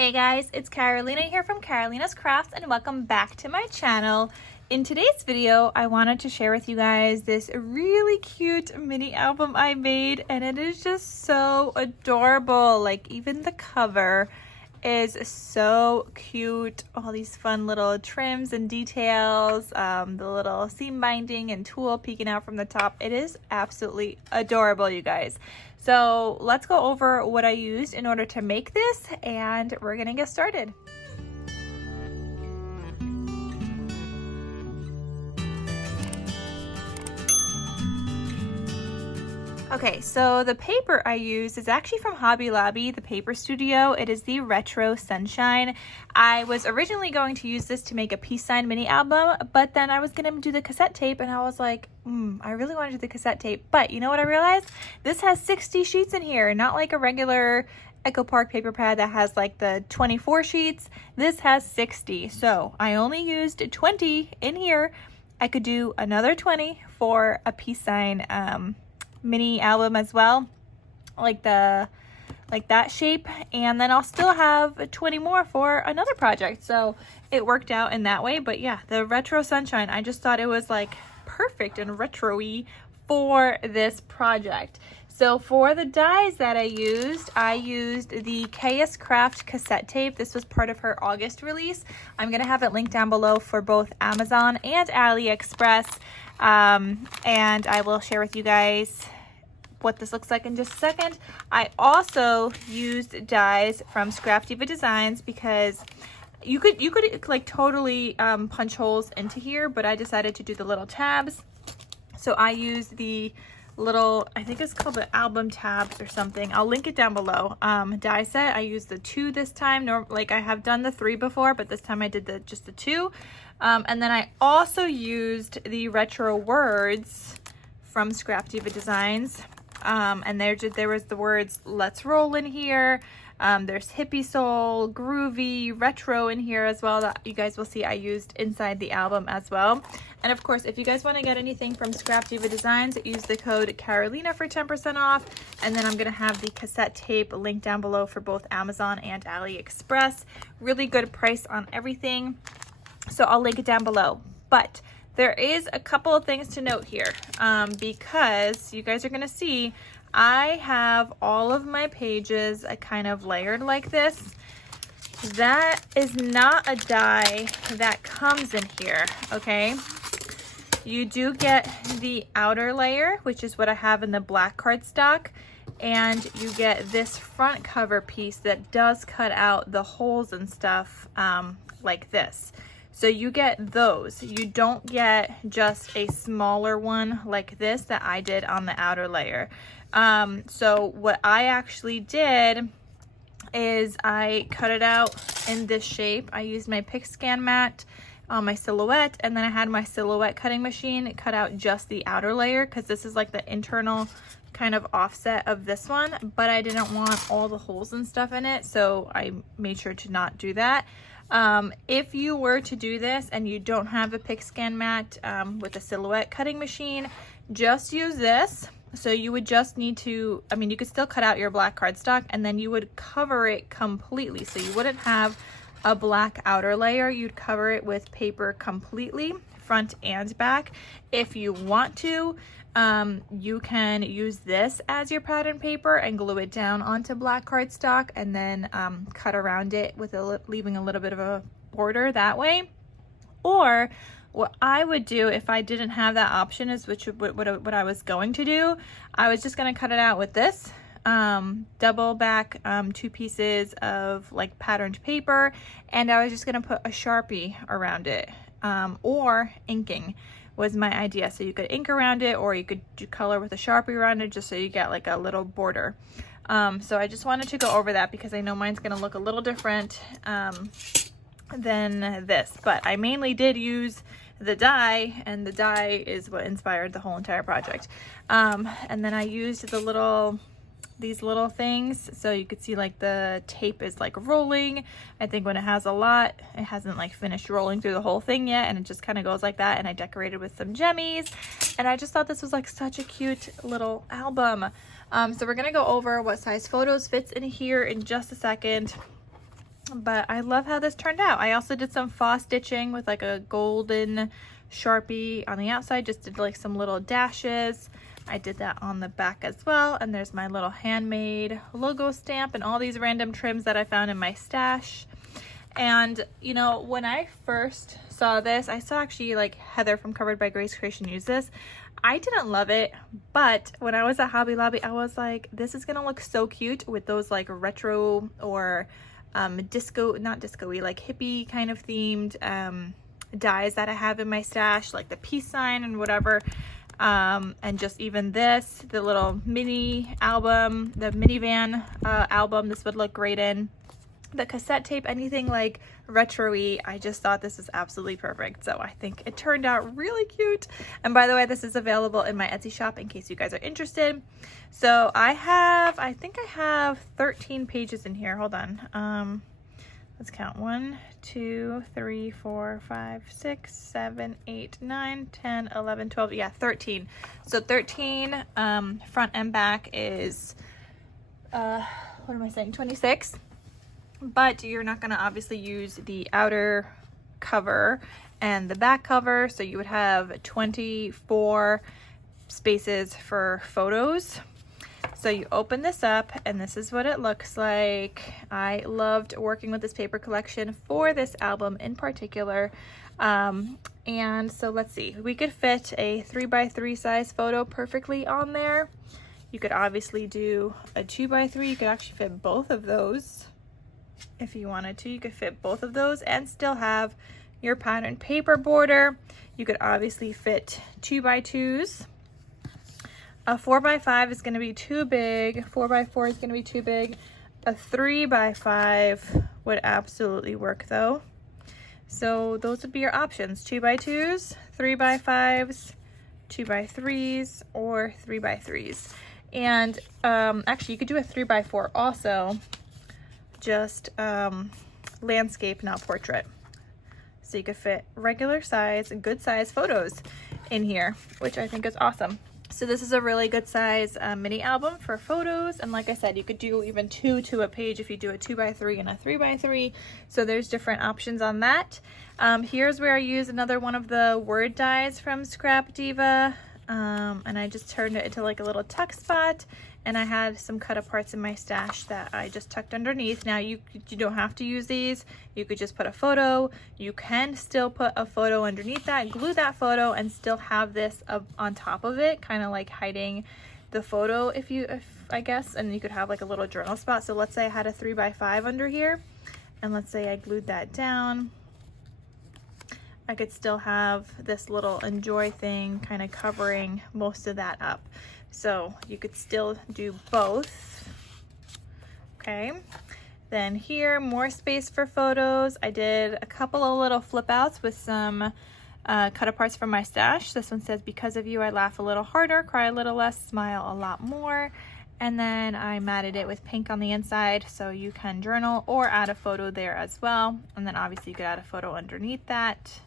Hey guys, it's Carolina here from KarolinasKrafts and welcome back to my channel. In today's video, I wanted to share with you guys this really cute mini album I made, and it is just so adorable. Like, even the cover is so cute. All these fun little trims and details, the little seam binding and tulle peeking out from the top. It is absolutely adorable, you guys. So let's go over what I used in order to make this, and we're gonna get started. Okay, so the paper I used is actually from Hobby Lobby, the paper studio. It is the Retro Sunshine. I was originally going to use this to make a peace sign mini album, but then I was gonna do the cassette tape and I was like, I really want to do the cassette tape. But you know what I realized? This has 60 sheets in here, not like a regular Echo Park paper pad that has like the 24 sheets. This has 60, so I only used 20 in here. I could do another 20 for a peace sign mini album as well, like that shape, and then I'll still have 20 more for another project. So it worked out in that way. But yeah, the Retro Sunshine, I just thought it was like perfect and retro-y for this project. So for the dies that I used the KS Craft cassette tape. This was part of her August release. I'm gonna have it linked down below for both Amazon and AliExpress. And I will share with you guys what this looks like in just a second. I also used dies from Scrap Diva Designs because you could like totally punch holes into here, but I decided to do the little tabs. So I used the little, I think it's called the album tabs or something. I'll link it down below. Die set, I used the 2 this time. Like I have done the 3 before, but this time I did just the 2. And then I also used the retro words from Scrap Diva Designs. And there was the words "Let's Roll" in here. There's hippie soul, groovy, retro in here as well, that you guys will see I used inside the album as well. And of course, if you guys want to get anything from Scrap Diva Designs, use the code Carolina for 10% off. And then I'm going to have the cassette tape linked down below for both Amazon and AliExpress. Really good price on everything. So I'll link it down below. But there is a couple of things to note here, because you guys are going to see I have all of my pages kind of layered like this. That is not a die that comes in here, okay? You do get the outer layer, which is what I have in the black cardstock, and you get this front cover piece that does cut out the holes and stuff like this. So you get those. You don't get just a smaller one like this that I did on the outer layer. So what I actually did is I cut it out in this shape. I used my pick scan mat on my silhouette, and then I had my silhouette cutting machine cut out just the outer layer, because this is like the internal kind of offset of this one, but I didn't want all the holes and stuff in it, so I made sure to not do that. If you were to do this and you don't have a pick scan mat with a silhouette cutting machine, just use this. So you would just need to, I mean, you could still cut out your black cardstock and then you would cover it completely. So you wouldn't have a black outer layer. You'd cover it with paper completely, front and back. If you want to, you can use this as your pattern paper and glue it down onto black cardstock and then cut around it with leaving a little bit of a border that way. Or what I would do if I didn't have that option is what I was going to do. I was just going to cut it out with this double back 2 pieces of like patterned paper, and I was just going to put a Sharpie around it, or inking was my idea. So you could ink around it, or you could do color with a Sharpie around it, just so you get like a little border. So I just wanted to go over that because I know mine's going to look a little different than this, but I mainly did use the die, and the die is what inspired the whole entire project. And then I used these little things, so you could see like the tape is like rolling. I think when it has a lot, it hasn't like finished rolling through the whole thing yet, and it just kind of goes like that. And I decorated with some jemmies, and I just thought this was like such a cute little album. So we're gonna go over what size photos fits in here in just a second. but I love how this turned out. I also did some faux stitching with like a golden Sharpie on the outside, just did like some little dashes. I did that on the back as well, and there's my little handmade logo stamp and all these random trims that I found in my stash. And you know, when I first saw this, I saw actually like Heather from Covered by Grace Creation use this. I didn't love it, but when I was at Hobby Lobby, I was like, this is gonna look so cute with those like retro or disco, not disco-y, like hippie kind of themed dies that I have in my stash, like the peace sign and whatever. And just even this, the little mini album, the minivan album, this would look great in. The cassette tape, anything like retro-y, I just thought this is absolutely perfect. So I think it turned out really cute. And by the way, this is available in my Etsy shop in case you guys are interested. So I think I have 13 pages in here. Hold on. Let's count. 1, 2, 3, 4, 5, 6, 7, 8, 9, 10, 11, 12. Yeah, 13. So 13 front and back is, what am I saying? 26. But you're not going to obviously use the outer cover and the back cover, so you would have 24 spaces for photos. So you open this up and this is what it looks like. I loved working with this paper collection for this album in particular. And so let's see, we could fit a 3x3 size photo perfectly on there. You could obviously do a 2x3. You could actually fit both of those. If you wanted to, you could fit both of those and still have your pattern paper border. You could obviously fit 2x2s. A 4x5 is going to be too big. 4x4 is going to be too big. A 3x5 would absolutely work though. So those would be your options: 2x2s, 3x5s, 2x3s, or 3x3s. And actually, you could do a 3x4 also. Just landscape, not portrait. So you could fit regular size and good size photos in here, which I think is awesome. So this is a really good size mini album for photos. And like I said, you could do even 2 to a page if you do a 2x3 and a 3x3. So there's different options on that. Here's where I use another one of the word dies from Scrap Diva. And I just turned it into like a little tuck spot. And I had some cut aparts in my stash that I just tucked underneath. Now you don't have to use these. You could just put a photo. You can still put a photo underneath that, glue that photo, and still have this up on top of it, kind of like hiding the photo if I guess. And you could have like a little journal spot. So let's say I had a 3x5 under here, and let's say I glued that down. I could still have this little enjoy thing kind of covering most of that up. So you could still do both. Okay, then here, more space for photos. I did a couple of little flip outs with some cut aparts from my stash. This one says, because of you, I laugh a little harder, cry a little less, smile a lot more. And then I matted it with pink on the inside, so you can journal or add a photo there as well. And then obviously you could add a photo underneath that.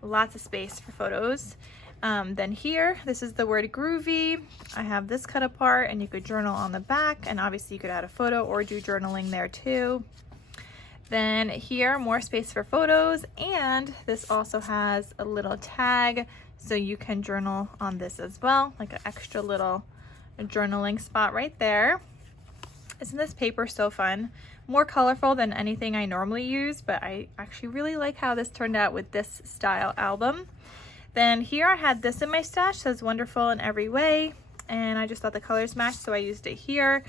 Lots of space for photos. Then here, this is the word groovy. I have this cut apart, and you could journal on the back, and obviously you could add a photo or do journaling there too. Then here, more space for photos, and this also has a little tag, so you can journal on this as well, like an extra little journaling spot right there. Isn't this paper so fun? More colorful than anything I normally use, but I actually really like how this turned out with this style album. Then here I had this in my stash, says wonderful in every way, and I just thought the colors matched, so I used it here.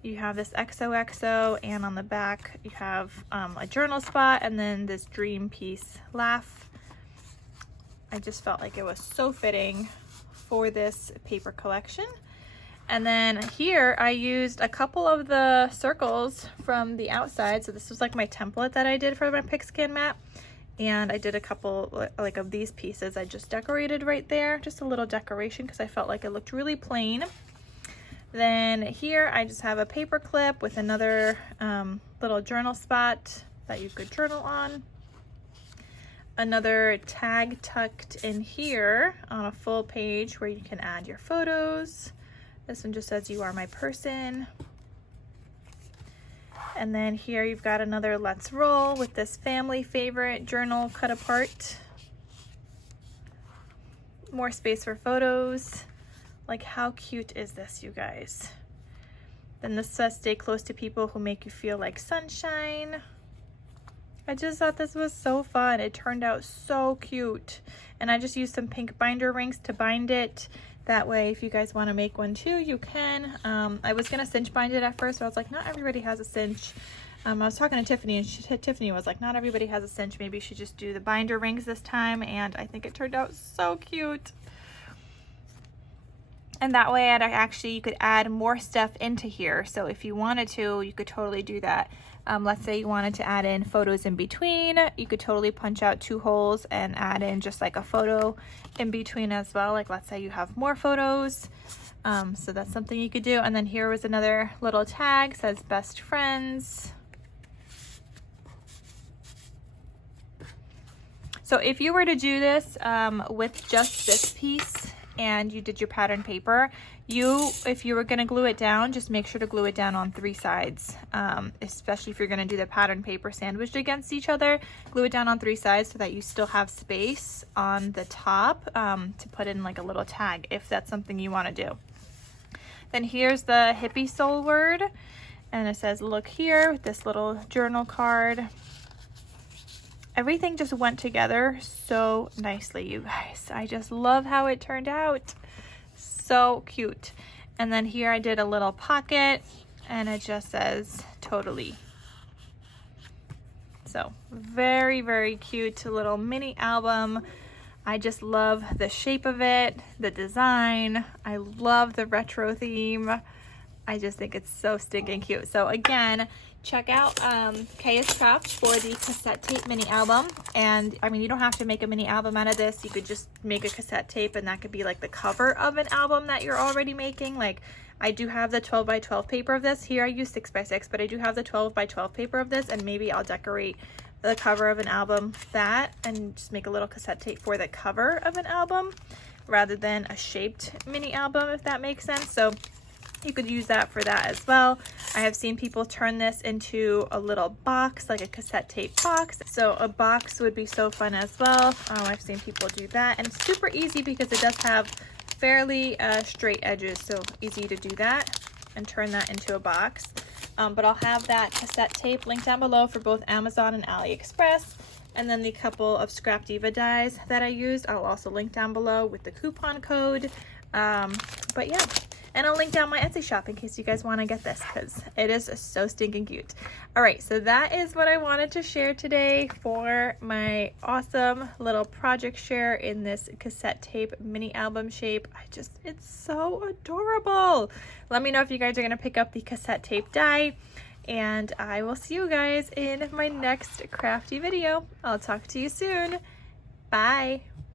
You have this XOXO, and on the back you have a journal spot, and then this dream piece laugh. I just felt like it was so fitting for this paper collection. And then here I used a couple of the circles from the outside. So this was like my template that I did for my Picscan mat. And I did a couple like of these pieces I just decorated right there. Just a little decoration because I felt like it looked really plain. Then here I just have a paper clip with another little journal spot that you could journal on. Another tag tucked in here on a full page where you can add your photos. This one just says, you are my person. And then here you've got another Let's Roll with this family favorite journal cut apart. More space for photos. Like, how cute is this, you guys? Then this says stay close to people who make you feel like sunshine. I just thought this was so fun. It turned out so cute. And I just used some pink binder rings to bind it. That way, if you guys want to make one too, you can. I was going to cinch bind it at first, but I was like, not everybody has a cinch. I was talking to Tiffany, and Tiffany was like, not everybody has a cinch. Maybe you should just do the binder rings this time. And I think it turned out so cute. And that way, you could add more stuff into here. So if you wanted to, you could totally do that. Let's say you wanted to add in photos in between. You could totally punch out 2 holes and add in just like a photo in between as well. Like, let's say you have more photos. So that's something you could do. And then here was another little tag, says best friends. So if you were to do this with just this piece and you did your pattern paper, if you were going to glue it down, just make sure to glue it down on 3 sides, especially if you're going to do the pattern paper sandwiched against each other. Glue it down on 3 sides so that you still have space on the top to put in like a little tag if that's something you want to do. Then here's the hippie soul word, and it says look here with this little journal card. Everything just went together so nicely, you guys. I just love how it turned out. So cute. And then here I did a little pocket, and it just says totally. So very, very cute little mini album. I just love the shape of it, the design. I love the retro theme. I just think it's so stinking cute. So again, check out KarolinasKrafts for the cassette tape mini album. And I mean, you don't have to make a mini album out of this. You could just make a cassette tape, and that could be like the cover of an album that you're already making. Like, I do have the 12 by 12 paper of this. Here I use 6 by 6, but I do have the 12 by 12 paper of this, and maybe I'll decorate the cover of an album and just make a little cassette tape for the cover of an album rather than a shaped mini album, if that makes sense. So you could use that for that as well. I have seen people turn this into a little box, like a cassette tape box. So a box would be so fun as well. I've seen people do that, and it's super easy because it does have fairly straight edges, so easy to do that and turn that into a box. But I'll have that cassette tape linked down below for both Amazon and AliExpress. And then the couple of Scrap Diva dies that I used, I'll also link down below with the coupon code. But yeah. And I'll link down my Etsy shop in case you guys want to get this, because it is so stinking cute. All right, so that is what I wanted to share today for my awesome little project share in this cassette tape mini album shape. It's so adorable. Let me know if you guys are going to pick up the cassette tape die, and I will see you guys in my next crafty video. I'll talk to you soon. Bye.